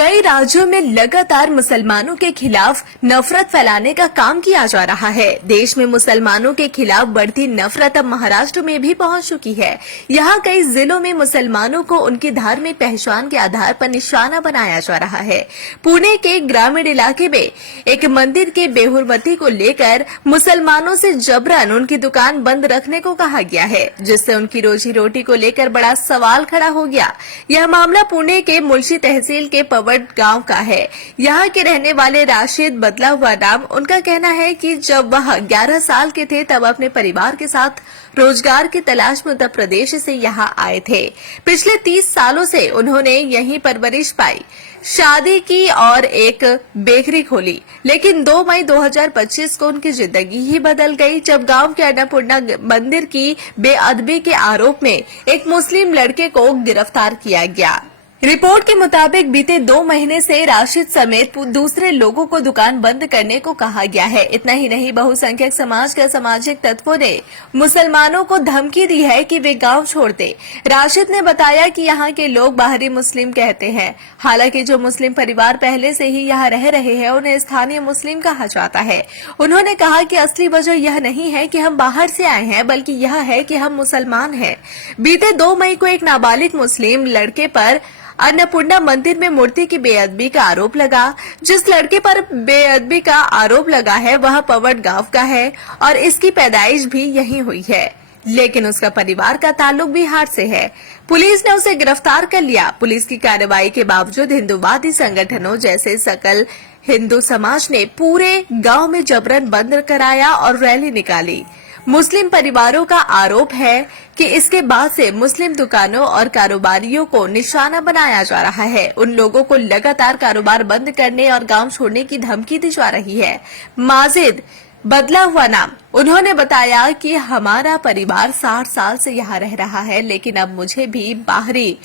कई राज्यों में लगातार मुसलमानों के खिलाफ नफरत फैलाने का काम किया जा रहा है। देश में मुसलमानों के खिलाफ बढ़ती नफरत अब महाराष्ट्र में भी पहुंच चुकी है। यहाँ कई जिलों में मुसलमानों को उनकी धार्मिक पहचान के आधार पर निशाना बनाया जा रहा है। पुणे के ग्रामीण इलाके में एक मंदिर के बेहुरमती को लेकर मुसलमानों से जबरन उनकी दुकान बंद रखने को कहा गया है, जिससे उनकी रोजी रोटी को लेकर बड़ा सवाल खड़ा हो गया। यह मामला पुणे के मुल्शी तहसील के पवट गांव का है। यहाँ के रहने वाले राशिद बदला हुआ नाम, उनका कहना है कि जब वह 11 साल के थे तब अपने परिवार के साथ रोजगार की तलाश में उत्तर प्रदेश से यहाँ आए थे। पिछले 30 सालों से उन्होंने यहीं परवरिश पाई, शादी की और एक बेकरी खोली, लेकिन 2 मई 2025 को उनकी जिंदगी ही बदल गई जब गांव के अन्नपूर्णा मंदिर की बेअदबी के आरोप में एक मुस्लिम लड़के को गिरफ्तार किया गया। रिपोर्ट के मुताबिक बीते 2 महीने से राशिद समेत दूसरे लोगों को दुकान बंद करने को कहा गया है। इतना ही नहीं, बहुसंख्यक समाज के असामाजिक तत्वों ने मुसलमानों को धमकी दी है कि वे गांव छोड़ दें। राशिद ने बताया कि यहाँ के लोग बाहरी मुस्लिम कहते हैं, हालांकि जो मुस्लिम परिवार पहले से ही यहाँ रह रहे हैं उन्हें स्थानीय मुस्लिम कहा जाता है। उन्होंने कहा कि असली वजह यह नहीं है कि हम बाहर से आए हैं, बल्कि यह है कि हम मुसलमान हैं। बीते 2 मई को एक नाबालिग मुस्लिम लड़के पर अन्नपूर्णा मंदिर में मूर्ति की बेअदबी का आरोप लगा। जिस लड़के पर बेअदबी का आरोप लगा है वह पवट गांव का है और इसकी पैदाइश भी यहीं हुई है, लेकिन उसका परिवार का ताल्लुक बिहार से है। पुलिस ने उसे गिरफ्तार कर लिया। पुलिस की कार्रवाई के बावजूद हिंदूवादी संगठनों जैसे सकल हिंदू समाज ने पूरे गांव में जबरन बंद कराया और रैली निकाली। मुस्लिम परिवारों का आरोप है कि इसके बाद से मुस्लिम दुकानों और कारोबारियों को निशाना बनाया जा रहा है। उन लोगों को लगातार कारोबार बंद करने और गांव छोड़ने की धमकी दी जा रही है। माजिद बदला हुआ नाम, उन्होंने बताया कि हमारा परिवार 60 साल से यहाँ रह रहा है, लेकिन अब मुझे भी बाहरी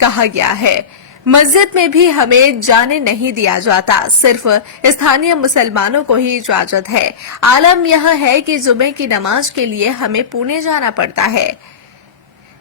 कहा गया है। मस्जिद में भी हमें जाने नहीं दिया जाता, सिर्फ स्थानीय मुसलमानों को ही इजाजत है। आलम यह है कि जुमे की नमाज के लिए हमें पुणे जाना पड़ता है।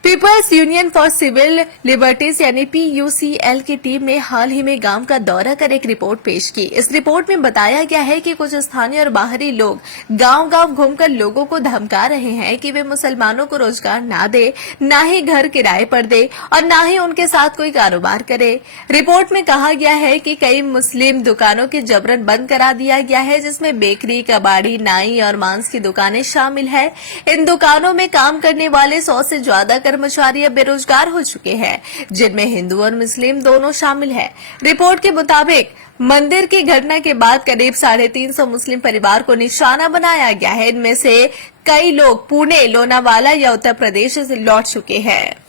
People's union for civil liberties यानी PUCL की टीम ने हाल ही में गांव का दौरा कर एक रिपोर्ट पेश की। इस रिपोर्ट में बताया गया है कि कुछ स्थानीय और बाहरी लोग गांव-गांव घूमकर लोगों को धमका रहे हैं कि वे मुसलमानों को रोजगार ना दे, ना ही घर किराए पर दे और ना ही उनके साथ कोई कारोबार करे। रिपोर्ट में कहा गया है कि कई मुस्लिम दुकानों के जबरन बंद करा दिया गया है, जिसमें बेकरी, कबाड़ी, नाई और मांस की दुकानें शामिल है। इन दुकानों में काम करने वाले 100 से ज्यादा कर्मचारी अब बेरोजगार हो चुके हैं, जिनमें हिंदू और मुस्लिम दोनों शामिल हैं। रिपोर्ट के मुताबिक मंदिर की घटना के बाद करीब 350 मुस्लिम परिवार को निशाना बनाया गया है। इनमें से कई लोग पुणे, लोनावाला या उत्तर प्रदेश से लौट चुके हैं।